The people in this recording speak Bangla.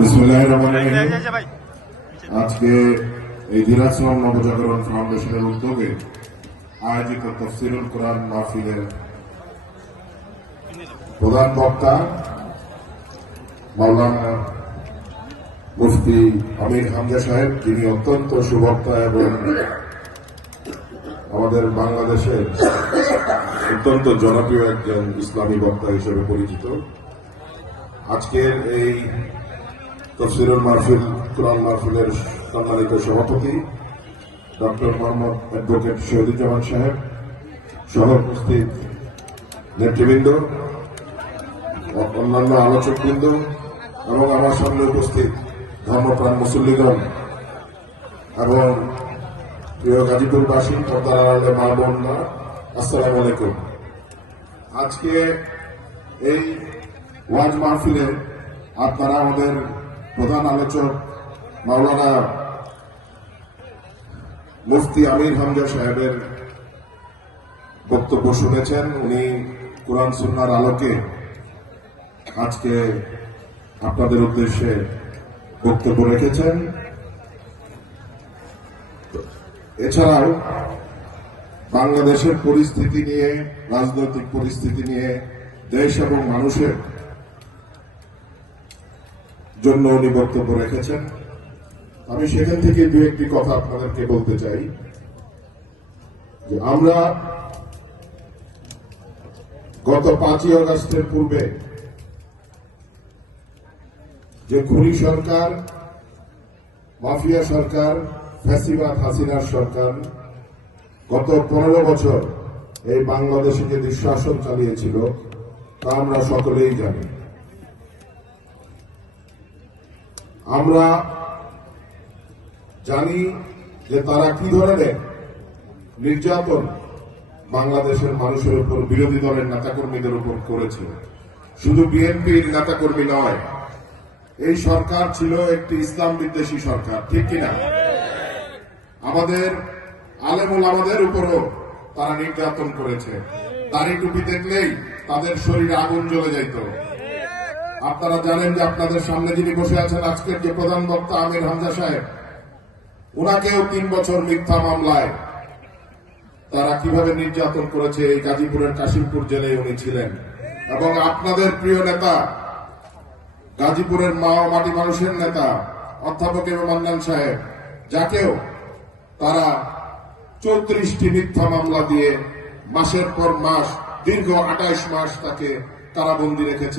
বিসমিল্লাহির রহমানির রহিম। আজকে এই দিনাজপুর নবজাগরণ ফাউন্ডেশনের উদ্যোগে আয়োজিত তাফসীরুল কোরআন মাহফিলের প্রধান বক্তা মাওলানা মুফতি আমির হামজা সাহেব, যিনি অত্যন্ত সুবক্তা এবং আমাদের বাংলাদেশের অত্যন্ত জনপ্রিয় একজন ইসলামী বক্তা হিসেবে পরিচিত। আজকের এই তাফসীরুল মাহফিল কোরআন মাহফিলের সম্মানিত সভাপতি ডক্টর মোহাম্মদ অ্যাডভোকেট শহীদুজ্জামান সাহেব সহ উপস্থিত নেতৃবৃন্দ, অন্যান্য আলোচকবৃন্দ এবং আমার সামনে উপস্থিত ধর্মপ্রাণ মুসল্লিগণ এবং প্রিয় গাজীপুরবাসী, পর্দার আড়ালে মা বোনরা, আসসালামু আলাইকুম। আজকে এই ওয়াজ মাহফিলে আপনারা আমাদের প্রধান আলোচক মাওলানা মুফতি আমির হামজা সাহেবের বক্তব্য শুনেছেন। উনি কোরআন সুন্নাহর আলোকে আজকে আপনাদের উদ্দেশ্যে বক্তব্য রেখেছেন। এছাড়াও বাংলাদেশের পরিস্থিতি নিয়ে, রাজনৈতিক পরিস্থিতি নিয়ে, দেশ এবং মানুষের জন্য উনি বক্তব্য রেখেছেন। আমি সেখান থেকে দু একটি কথা আপনাদেরকে বলতে চাই যে আমরা গত 5ই আগস্টের পূর্বে যে খুনি সরকার, মাফিয়া সরকার, ফ্যাসিবাদ হাসিনার সরকার গত 15 বছর এই বাংলাদেশে যে দুঃশাসন চালিয়েছিল তা আমরা সকলেই জানি। আমরা জানি যে তারা কি ধরনের নির্যাতন বাংলাদেশের মানুষের উপর, বিরোধী দলের নেতাকর্মীদের উপর করেছিল। শুধু বিএনপির নেতাকর্মী নয়, এই সরকার ছিল একটি ইসলাম বিদ্বেষী সরকার, ঠিক কিনা? আমাদের আলেমুল আমাদের উপরও তারা নির্যাতন করেছে। দাড়ি টুপি দেখলেই তাদের শরীরে আগুন জ্বলে যাইত। আপনারা জানেন যে আপনাদের সামনে যিনি বসে আছেন, আজকের যে প্রধান বক্তা আমির হামজা সাহেব, উনাকেও 3 বছর মিথ্যা মামলায় তারা কিভাবে নির্যাতন করেছে, এই গাজীপুরের কাশিমপুর জেলায় উনি ছিলেন। এবং আপনাদের প্রিয় নেতা, গাজীপুরের মাটি মানুষের নেতা অধ্যাপক এম এ মান্নান সাহেব, যাকেও তারা 34টি মিথ্যা মামলা দিয়ে মাসের পর মাস, দীর্ঘ 28 মাস তাকে কারাবন্দী রেখেছে।